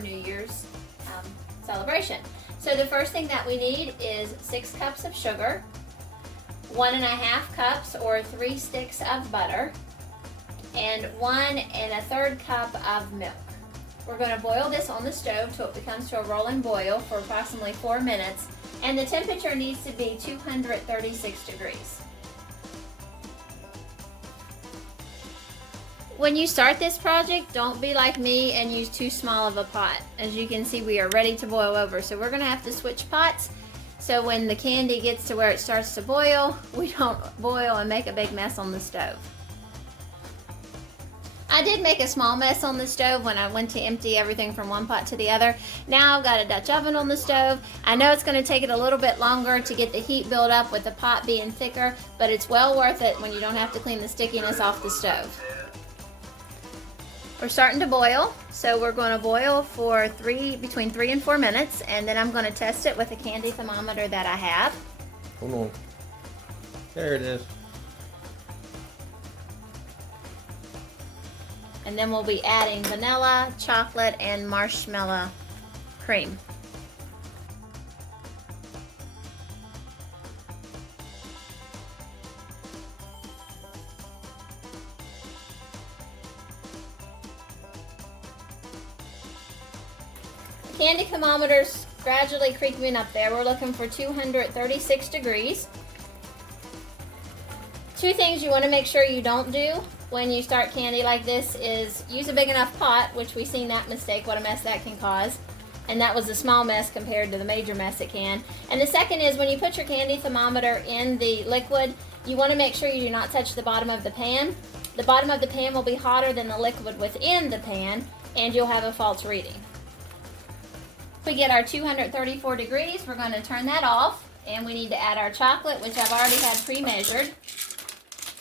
New Year's celebration. So the first thing that we need is 6 cups of sugar, 1.5 cups or 3 sticks of butter, and 1 1/3 cup of milk. We're going to boil this on the stove till it becomes to a rolling boil for approximately 4 minutes, and the temperature needs to be 236 degrees. When you start this project, don't be like me and use too small of a pot. As you can see, we are ready to boil over, so we're going to have to switch pots so when the candy gets to where it starts to boil, we don't boil and make a big mess on the stove. I did make a small mess on the stove when I went to empty everything from one pot to the other. Now I've got a Dutch oven on the stove. I know it's going to take it a little bit longer to get the heat built up with the pot being thicker, but it's well worth it when you don't have to clean the stickiness off the stove. We're starting to boil, so we're going to boil for between 3 and 4 minutes, and then I'm going to test it with a candy thermometer that I have. Hold on. There it is. And then we'll be adding vanilla, chocolate, and marshmallow cream. Candy thermometer's gradually creeping up there. We're looking for 236 degrees. 2 things you want to make sure you don't do when you start candy like this is use a big enough pot, which we've seen that mistake, what a mess that can cause. And that was a small mess compared to the major mess it can. And the second is when you put your candy thermometer in the liquid, you want to make sure you do not touch the bottom of the pan. The bottom of the pan will be hotter than the liquid within the pan, and you'll have a false reading. If we get our 234 degrees, we're going to turn that off, and we need to add our chocolate, which I've already had pre-measured,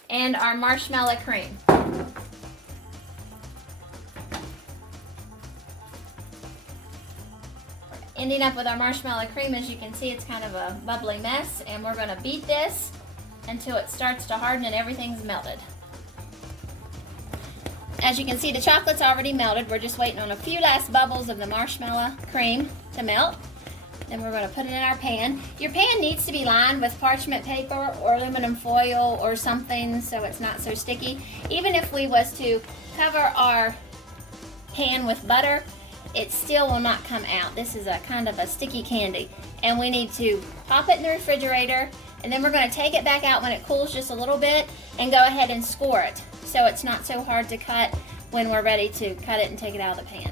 and our marshmallow cream. Ending up with our marshmallow cream, as you can see, it's kind of a bubbly mess, and we're going to beat this until it starts to harden and everything's melted. As you can see, the chocolate's already melted. We're just waiting on a few last bubbles of the marshmallow cream to melt. Then we're going to put it in our pan. Your pan needs to be lined with parchment paper or aluminum foil or something so it's not so sticky. Even if we was to cover our pan with butter, it still will not come out. This is a kind of a sticky candy. And we need to pop it in the refrigerator, and then we're going to take it back out when it cools just a little bit and go ahead and score it, so it's not so hard to cut when we're ready to cut it and take it out of the pan.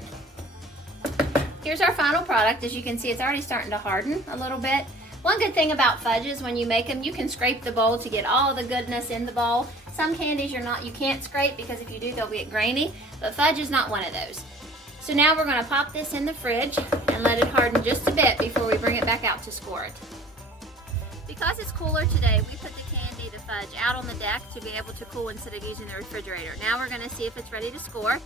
Here's our final product. As you can see, it's already starting to harden a little bit. One good thing about fudges, when you make them, you can scrape the bowl to get all the goodness in the bowl. Some candies you can't scrape, because if you do, they'll get grainy, but fudge is not one of those. So now we're going to pop this in the fridge and let it harden just a bit before we bring it back out to score it. Because it's cooler today, we put the candy, the fudge, out on the deck to be able to cool instead of using the refrigerator. Now we're going to see if it's ready to score.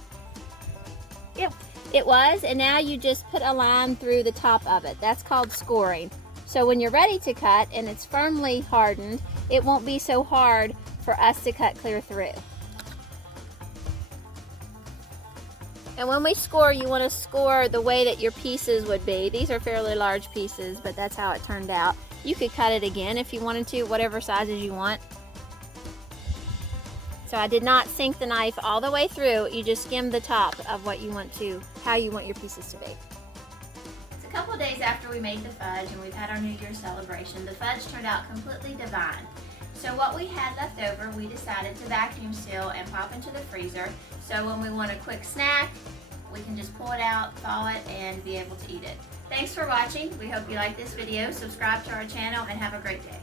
Yep, it was, and now you just put a line through the top of it. That's called scoring. So when you're ready to cut and it's firmly hardened, it won't be so hard for us to cut clear through. And when we score, you want to score the way that your pieces would be. These are fairly large pieces, but that's how it turned out. You could cut it again if you wanted to, whatever sizes you want. So I did not sink the knife all the way through. You just skim the top of what you want to, how you want your pieces to be. It's a couple days after we made the fudge and we've had our New Year's celebration. The fudge turned out completely divine. So what we had left over, we decided to vacuum seal and pop into the freezer. So when we want a quick snack, we can just pull it out, thaw it, and be able to eat it. Thanks for watching. We hope you like this video. Subscribe to our channel and have a great day.